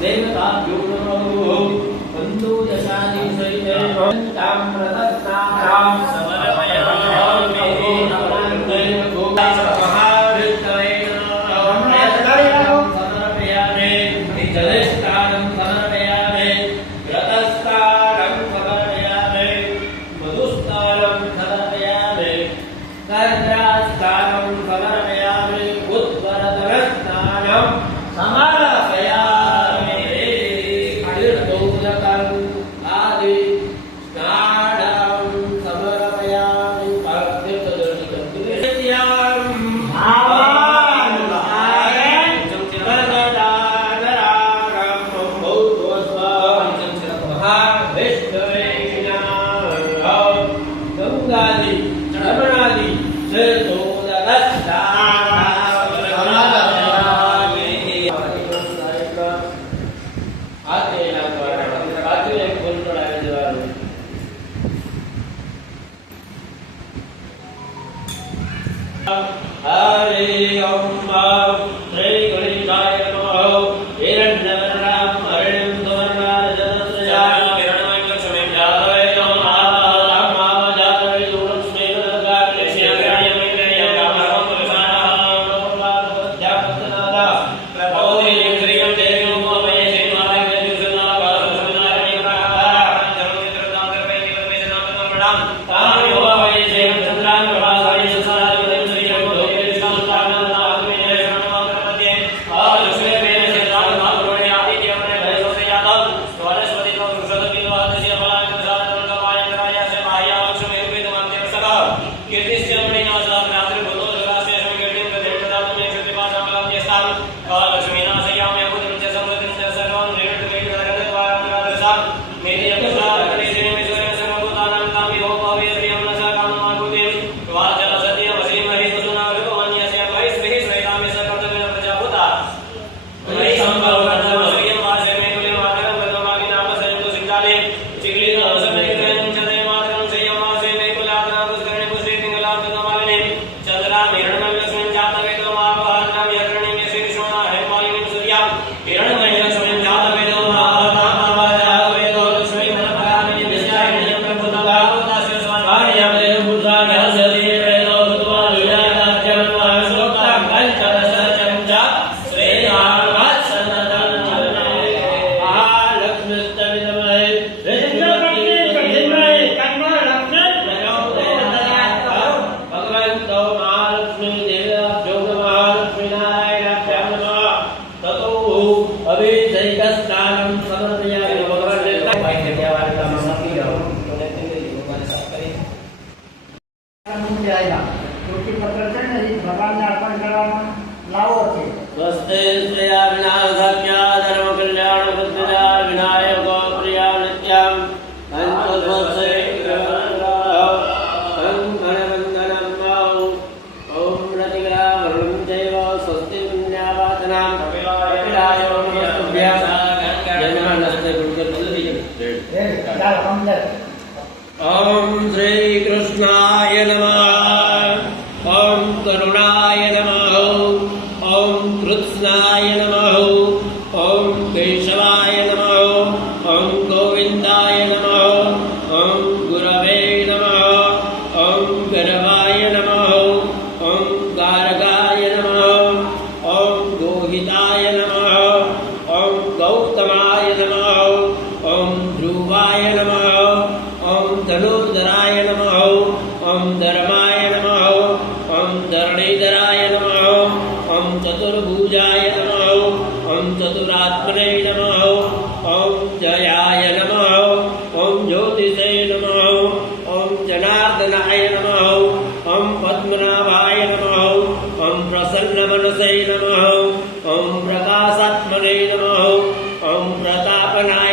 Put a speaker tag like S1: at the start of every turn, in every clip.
S1: 내가다기억을 Los el, when oh, nice. I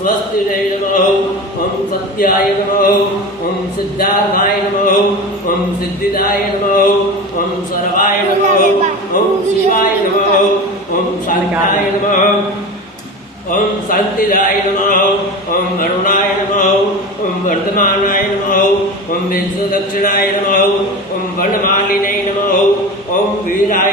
S2: സ്വസ്തിനൈ നമോ ഓം സത്യായ നമോ ഓം സിദ്ധാർത്ഥായ നമോ ഓം സിദ്ധിദായ നമോ ഓം സർവായ നമോ ഓം ശിവായ നമോ ഓം സർഗായ നമോ ഓം ശാന്തിരായ നമോ ഓം അരുണായ നമോ ഓം വർദ്ധമാനായ നമോ ഓം വിശ്വദക്ഷിണായ നമോ ഓം വണമാലിനൈ നമോ ഓം വീരായ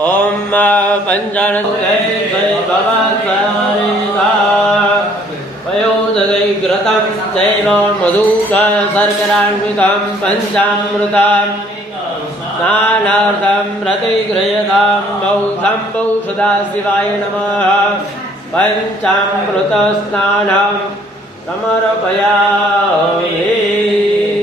S1: ॐ मा पञ्चाष्टा वयोदै चैव मधुक सर्गरान्वितां पञ्चामृतां नानार्थं रतिगृह्यतां बौद्धं पौषदा शिवाय नमः पञ्चामृतस्नानं समर्पयामि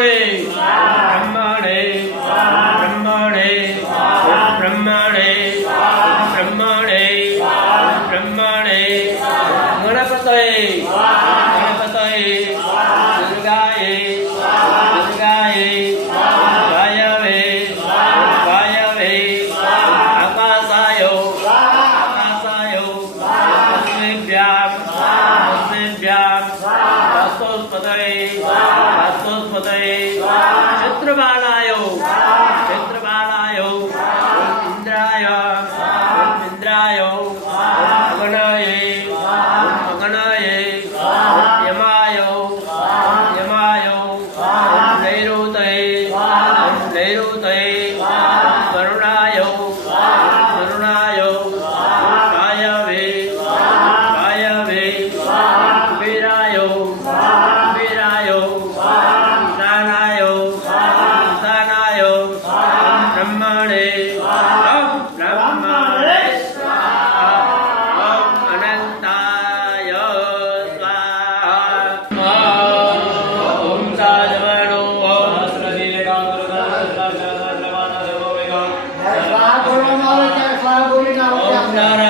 S1: morning. Prabhalayo, Chandra Balayo, no,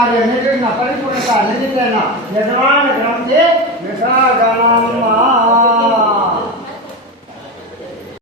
S2: कार्य निर्देश न परिपूर्ण यजमान ग्रंथे मिश्रा गाना